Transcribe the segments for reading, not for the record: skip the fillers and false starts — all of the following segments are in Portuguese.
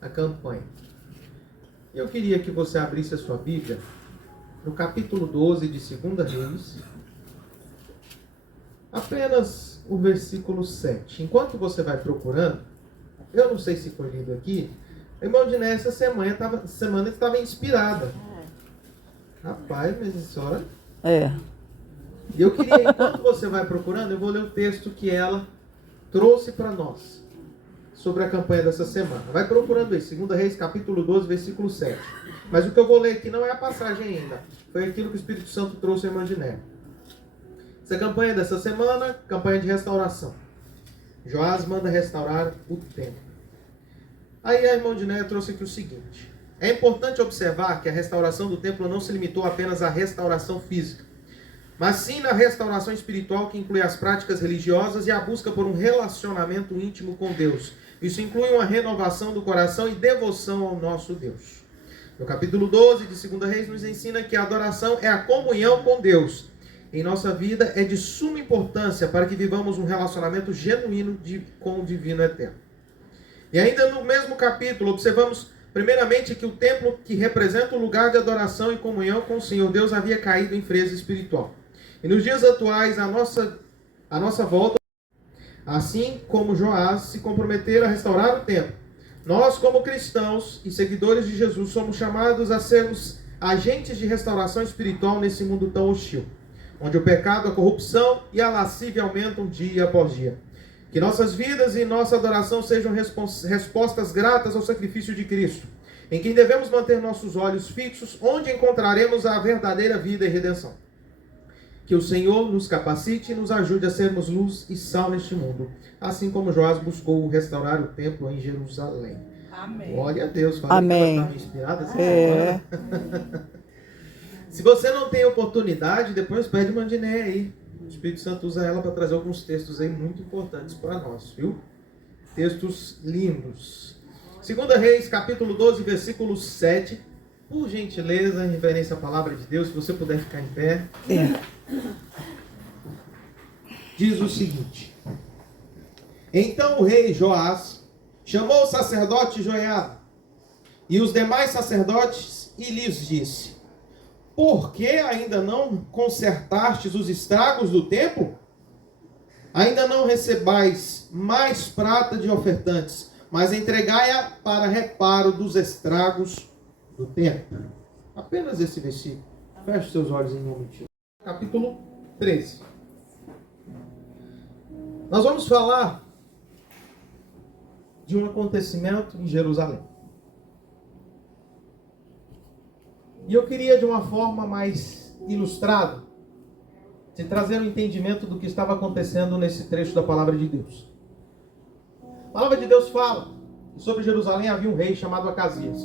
A campanha. Eu queria que você abrisse a sua Bíblia no capítulo 12 de 2 Reis, apenas o versículo 7. Enquanto você vai procurando, eu não sei se foi lido aqui, a irmã Diné essa semana estava inspirada. Rapaz, mas a senhora... E eu queria, enquanto você vai procurando, eu vou ler o texto que ela trouxe para nós sobre a campanha dessa semana. Vai procurando aí, 2 Reis, capítulo 12, versículo 7. Mas o que eu vou ler aqui não é a passagem ainda. Foi aquilo que o Espírito Santo trouxe à irmã Diné. Essa campanha dessa semana, campanha de restauração. Joás manda restaurar o templo. Aí a irmã Diné trouxe aqui o seguinte. É importante observar que a restauração do templo não se limitou apenas à restauração física, mas sim na restauração espiritual, que inclui as práticas religiosas e a busca por um relacionamento íntimo com Deus. Isso inclui uma renovação do coração e devoção ao nosso Deus. No capítulo 12 de 2 Reis nos ensina que a adoração é a comunhão com Deus. Em nossa vida é de suma importância para que vivamos um relacionamento genuíno com o Divino Eterno. E ainda no mesmo capítulo, observamos primeiramente que o templo, que representa o lugar de adoração e comunhão com o Senhor Deus, havia caído em frieza espiritual. E nos dias atuais, a nossa volta, assim como Joás se comprometeram a restaurar o templo, nós, como cristãos e seguidores de Jesus, somos chamados a sermos agentes de restauração espiritual nesse mundo tão hostil, onde o pecado, a corrupção e a lascívia aumentam dia após dia. Que nossas vidas e nossa adoração sejam respostas gratas ao sacrifício de Cristo, em quem devemos manter nossos olhos fixos, onde encontraremos a verdadeira vida e redenção. Que o Senhor nos capacite e nos ajude a sermos luz e sal neste mundo, assim como Joás buscou restaurar o templo em Jerusalém. Amém. Glória a Deus. Falei Amém. que ela estava inspirada essa semana. Se você não tem oportunidade, depois pede uma Diné aí. O Espírito Santo usa ela para trazer alguns textos aí muito importantes para nós, viu? Textos lindos. 2 Reis, capítulo 12, versículo 7. Por gentileza, em referência à palavra de Deus, se você puder ficar em pé. Diz o seguinte. Então o rei Joás chamou o sacerdote Joiada e os demais sacerdotes e lhes disse: por que ainda não consertastes os estragos do templo? Ainda não recebais mais prata de ofertantes, mas entregai-a para reparo dos estragos do templo. Apenas esse versículo. Feche seus olhos em nome de Jesus. Capítulo 13. Nós vamos falar de um acontecimento em Jerusalém. E eu queria, de uma forma mais ilustrada, te trazer um entendimento do que estava acontecendo nesse trecho da palavra de Deus. A palavra de Deus fala que sobre Jerusalém havia um rei chamado Acasias.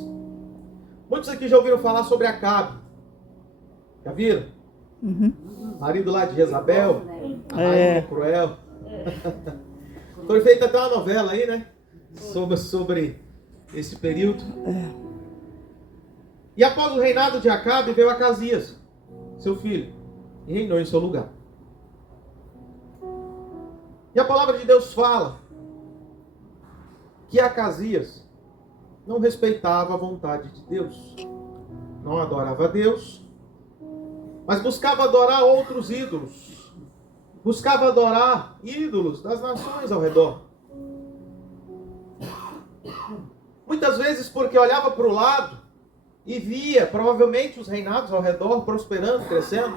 Muitos aqui já ouviram falar sobre Acabe. Já viram? Marido lá de Jezabel, a rainha cruel. Foi feita até uma novela aí, né? Sobre esse período. E após o reinado de Acabe veio Acasias, seu filho, e reinou em seu lugar. E a palavra de Deus fala que Acasias não respeitava a vontade de Deus, não adorava a Deus, mas buscava adorar outros ídolos, buscava adorar ídolos das nações ao redor. Muitas vezes porque olhava para o lado e via provavelmente os reinados ao redor prosperando, crescendo,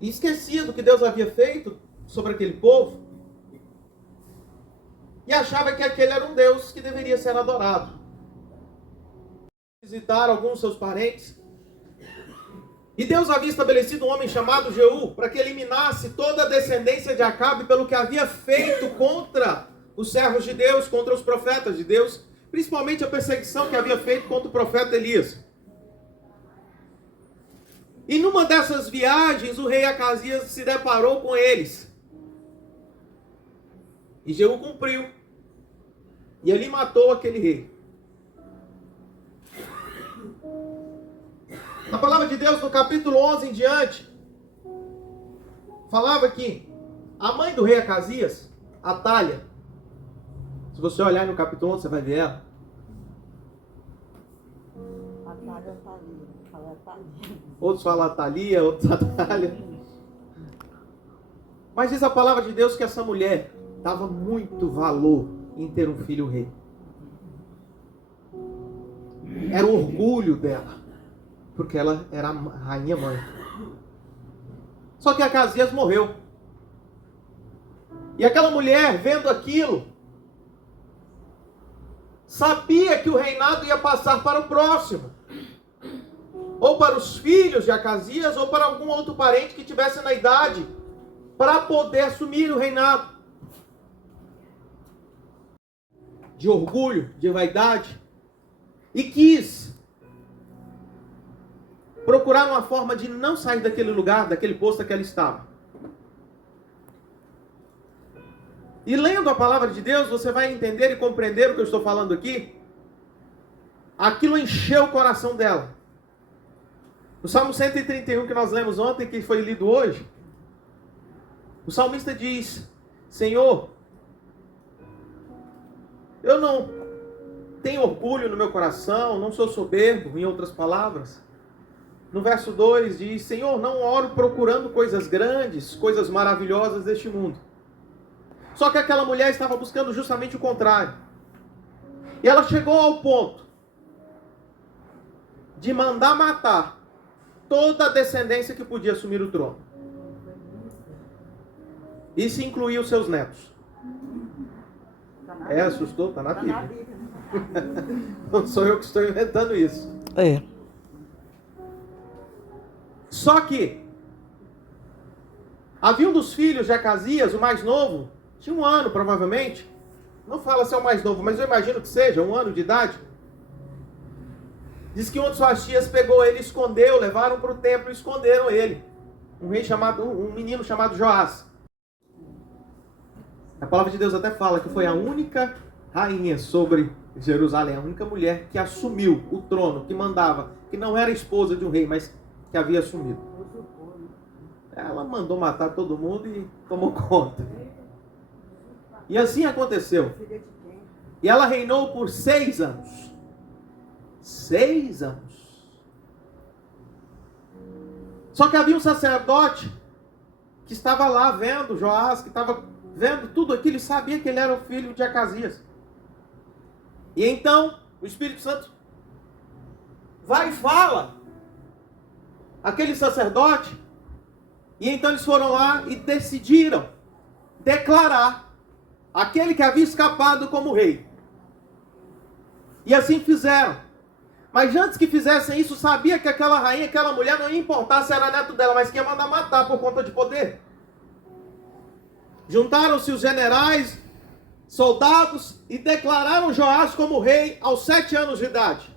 e esquecia do que Deus havia feito sobre aquele povo, e achava que aquele era um Deus que deveria ser adorado. Visitar alguns dos seus parentes, e Deus havia estabelecido um homem chamado Jeú para que eliminasse toda a descendência de Acabe pelo que havia feito contra os servos de Deus, contra os profetas de Deus, principalmente a perseguição que havia feito contra o profeta Elias. E numa dessas viagens, o rei Acasias se deparou com eles. E Jeú cumpriu. E ele matou aquele rei. Na palavra de Deus, no capítulo 11 em diante, falava que a mãe do rei Acasias, Atália, Se você olhar no capítulo 11, você vai ver ela. Outros falam Atalia, outros Atalha. Mas diz a palavra de Deus que essa mulher dava muito valor em ter um filho rei. Era o orgulho dela, porque ela era a rainha mãe. Só que Acasias morreu. E aquela mulher, vendo aquilo, sabia que o reinado ia passar para o próximo. Ou para os filhos de Acasias, ou para algum outro parente que tivesse na idade, para poder assumir o reinado. De orgulho, de vaidade. E quis procurar uma forma de não sair daquele lugar, daquele posto que ela estava. E lendo a palavra de Deus, você vai entender e compreender o que eu estou falando aqui. Aquilo encheu o coração dela. No Salmo 131 que nós lemos ontem, que foi lido hoje, o salmista diz: Senhor, eu não tenho orgulho no meu coração, não sou soberbo, em outras palavras. No verso 2 diz: Senhor, não oro procurando coisas grandes, coisas maravilhosas deste mundo. Só que aquela mulher estava buscando justamente o contrário. E ela chegou ao ponto de mandar matar toda a descendência que podia assumir o trono. Isso incluía os seus netos. Assustou? Está na Bíblia. Não sou eu que estou inventando isso. Só que havia um dos filhos de Acasias, o mais novo, tinha 1 ano provavelmente. Não fala se é o mais novo, mas eu imagino que seja 1 ano de idade. Diz que um de suas tias pegou ele, escondeu, levaram para o templo e esconderam ele. Um menino chamado Joás. A palavra de Deus até fala que foi a única rainha sobre Jerusalém, a única mulher que assumiu o trono, que mandava, que não era esposa de um rei, mas que havia assumido. Ela mandou matar todo mundo e tomou conta. E assim aconteceu. E ela reinou por 6 anos. 6 anos. Só que havia um sacerdote que estava lá vendo Joás, que estava vendo tudo aquilo e sabia que ele era o filho de Acasias. E então o Espírito Santo vai e fala aquele sacerdote. E então eles foram lá e decidiram declarar aquele que havia escapado como rei. E assim fizeram. Mas antes que fizessem isso, sabia que aquela rainha, aquela mulher, não ia importar se era neto dela, mas que ia mandar matar por conta de poder. Juntaram-se os generais, soldados, e declararam Joás como rei aos 7 anos de idade.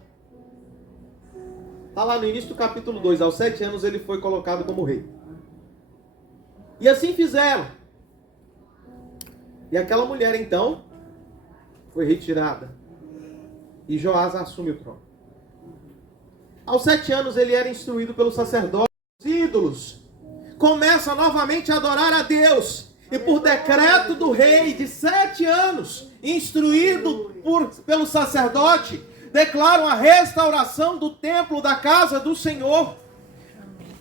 Está lá no início do capítulo 2, aos 7 anos ele foi colocado como rei. E assim fizeram. E aquela mulher então foi retirada. E Joás assume o trono. Aos 7 anos ele era instruído pelo sacerdote. Os ídolos começa novamente a adorar a Deus. E por decreto do rei de 7 anos, instruído pelo sacerdote, declaram a restauração do templo da casa do Senhor.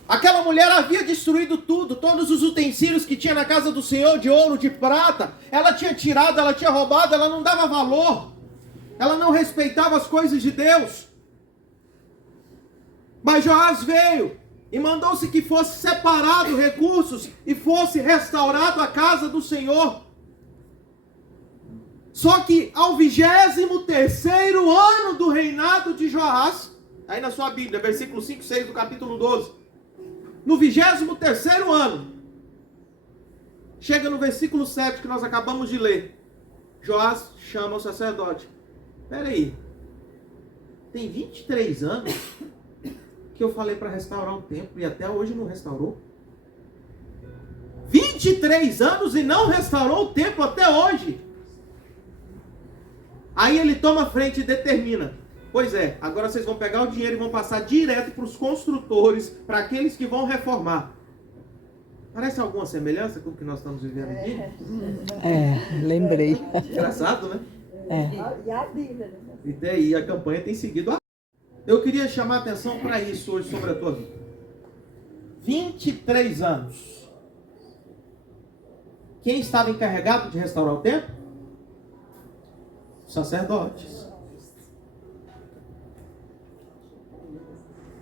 Aquela mulher havia destruído tudo, todos os utensílios que tinha na casa do Senhor, de ouro, de prata. Ela tinha tirado, ela tinha roubado, ela não dava valor. Ela não respeitava as coisas de Deus. Mas Joás veio e mandou-se que fosse separado recursos e fosse restaurado a casa do Senhor. Só que ao 23º ano do reinado de Joás, aí na sua Bíblia, versículo 5 e 6 do capítulo 12. No 23º ano, chega no versículo 7 que nós acabamos de ler. Joás chama o sacerdote. Espera aí, tem 23 anos que eu falei para restaurar o templo e até hoje não restaurou? 23 anos e não restaurou o templo até hoje. Aí ele toma a frente e determina: pois é, agora vocês vão pegar o dinheiro e vão passar direto para os construtores, para aqueles que vão reformar. Parece alguma semelhança com o que nós estamos vivendo aqui? Lembrei. Engraçado, né? E a Bíblia, né? E daí a campanha tem seguido. Eu queria chamar a atenção para isso hoje sobre a tua vida. 23 anos. Quem estava encarregado de restaurar o templo? Os sacerdotes.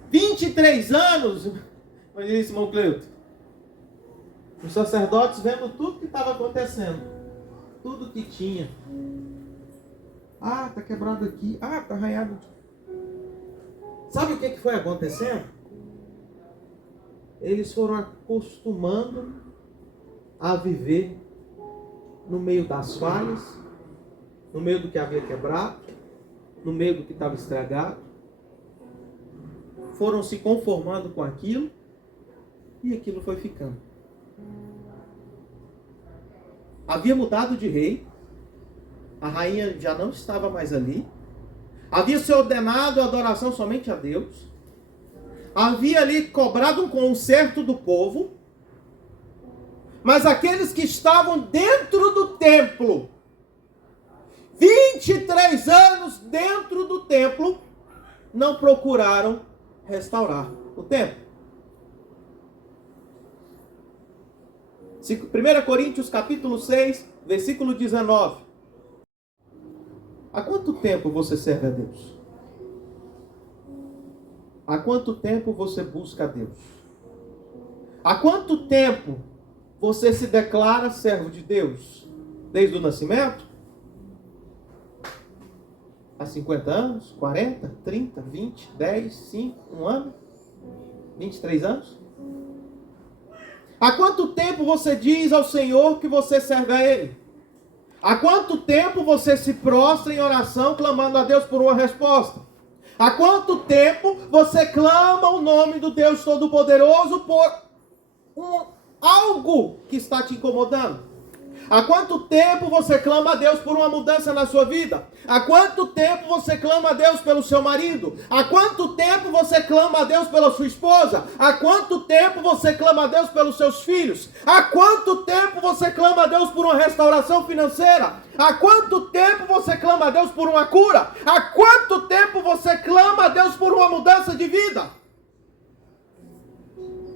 23 anos, mas isso, irmão Cleuto. Os sacerdotes vendo tudo que estava acontecendo. Tudo que tinha. Ah, tá quebrado aqui. Ah, tá arranhado. Sabe o que foi acontecendo? Eles foram acostumando a viver no meio das falhas, no meio do que havia quebrado, no meio do que estava estragado. Foram se conformando com aquilo e aquilo foi ficando. Havia mudado de rei, a rainha já não estava mais ali, havia se ordenado a adoração somente a Deus, havia ali cobrado um conserto do povo, mas aqueles que estavam dentro do templo, 23 anos dentro do templo, não procuraram restaurar o templo. 1 Coríntios capítulo 6, versículo 19. Há quanto tempo você serve a Deus? Há quanto tempo você busca a Deus? Há quanto tempo você se declara servo de Deus? Desde o nascimento? Há 50 anos? 40? 30? 20? 10? 5? 1 ano? 23 anos? Há quanto tempo você diz ao Senhor que você serve a Ele? Há quanto tempo você se prostra em oração clamando a Deus por uma resposta? Há quanto tempo você clama o nome do Deus Todo-Poderoso por algo que está te incomodando? Há quanto tempo você clama a Deus por uma mudança na sua vida? Há quanto tempo você clama a Deus pelo seu marido? Há quanto tempo você clama a Deus pela sua esposa? Há quanto tempo você clama a Deus pelos seus filhos? Há quanto tempo você clama a Deus por uma restauração financeira? Há quanto tempo você clama a Deus por uma cura? Há quanto tempo você clama a Deus por uma mudança de vida?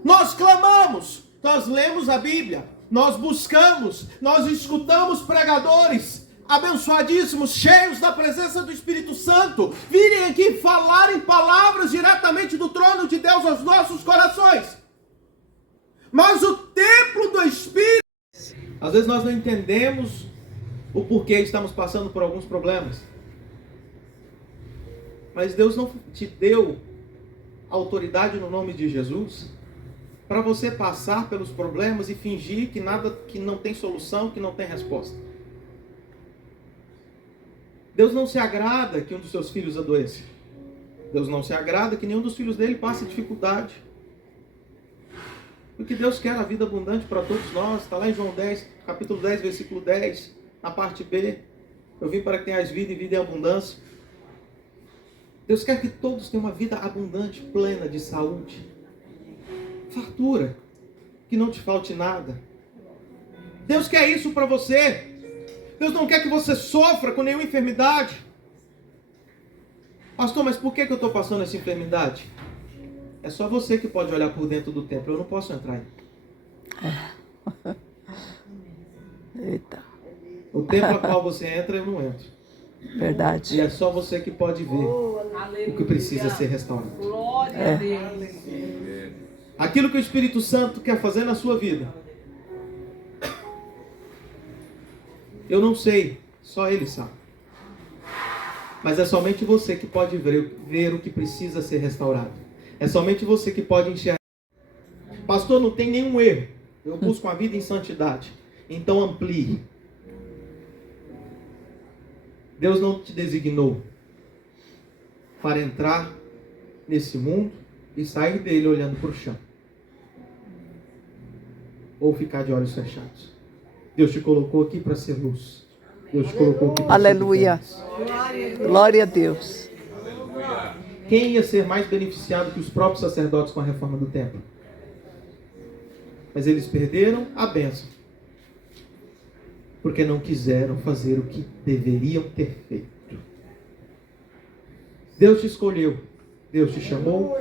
Nós clamamos, nós lemos a Bíblia, nós buscamos, nós escutamos pregadores abençoadíssimos, cheios da presença do Espírito Santo, virem aqui falarem palavras diretamente do trono de Deus aos nossos corações. Mas o templo do Espírito, às vezes nós não entendemos o porquê estamos passando por alguns problemas. Mas Deus não te deu autoridade no nome de Jesus para você passar pelos problemas e fingir que nada, que não tem solução, que não tem resposta. Deus não se agrada que um dos seus filhos adoeça. Deus não se agrada que nenhum dos filhos dele passe dificuldade. Porque Deus quer a vida abundante para todos nós. Está lá em João 10, capítulo 10, versículo 10, na parte B. Eu vim para que tenhas vida e vida em abundância. Deus quer que todos tenham uma vida abundante, plena de saúde, fartura, que não te falte nada. Deus quer isso para você. Deus não quer que você sofra com nenhuma enfermidade. Pastor, mas por que eu estou passando essa enfermidade? É só você que pode olhar por dentro do templo. Eu não posso entrar aí. Eita. O templo a qual você entra, eu não entro. Verdade. E é só você que pode ver o que precisa ser restaurado. Glória a Deus. Aquilo que o Espírito Santo quer fazer na sua vida, eu não sei, só Ele sabe. Mas é somente você que pode ver o que precisa ser restaurado. É somente você que pode enxergar. Pastor, não tem nenhum erro. Eu busco uma vida em santidade. Então amplie. Deus não te designou para entrar nesse mundo e sair dele olhando para o chão. Ou ficar de olhos fechados. Deus te colocou aqui para ser luz. Deus te colocou aqui para Aleluia. ser diferente. Glória a Deus. Quem ia ser mais beneficiado que os próprios sacerdotes com a reforma do templo? Mas eles perderam a bênção. porque não quiseram fazer o que deveriam ter feito. Deus te escolheu, Deus te chamou,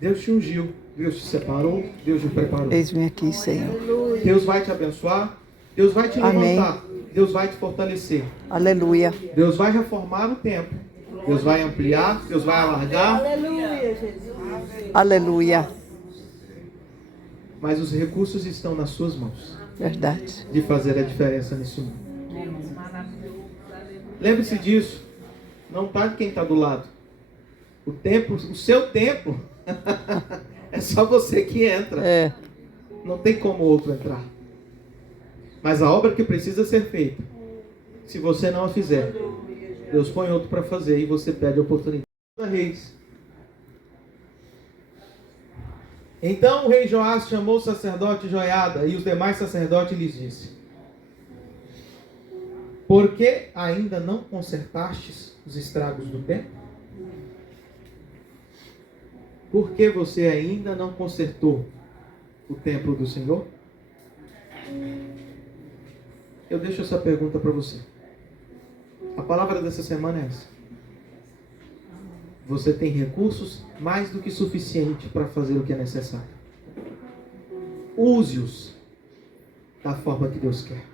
Deus te ungiu, Deus te separou, Deus te preparou. Eis-me aqui, Senhor. Deus vai te abençoar, Deus vai te Amém. levantar, Deus vai te fortalecer. Aleluia. Deus vai reformar o templo, Deus vai ampliar, Deus vai alargar, Aleluia, Jesus. Aleluia. mas os recursos estão nas suas mãos Verdade. de fazer a diferença nesse mundo. Lembre-se disso, não está de quem está do lado. O templo, o seu templo, é só você que entra. É. Não tem como outro entrar. Mas a obra que precisa ser feita, se você não a fizer, Deus põe outro para fazer e você pede a oportunidade. Reis. Então o rei Joás chamou o sacerdote Joiada e os demais sacerdotes lhes disse: por que ainda não consertastes os estragos do templo? Por que você ainda não consertou o templo do Senhor? Eu deixo essa pergunta para você. A palavra dessa semana é essa. Você tem recursos mais do que suficiente para fazer o que é necessário. Use-os da forma que Deus quer.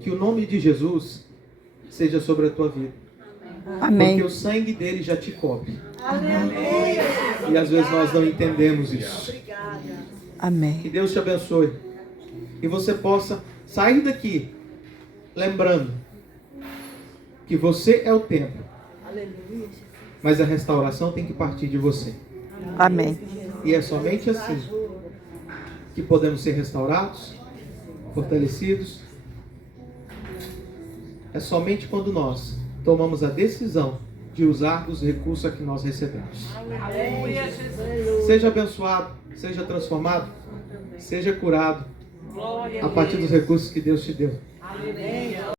Que o nome de Jesus seja sobre a tua vida. Amém. Porque o sangue dele já te cobre. Aleluia. E às vezes nós não entendemos isso. Obrigada. Amém. Que Deus te abençoe. E você possa sair daqui lembrando que você é o templo. Aleluia, Jesus. Mas a restauração tem que partir de você. Amém. E é somente assim que podemos ser restaurados, fortalecidos. É somente quando nós tomamos a decisão de usar os recursos que nós recebemos. Aleluia, Jesus. Seja abençoado, seja transformado, seja curado a partir dos recursos que Deus te deu. Amém.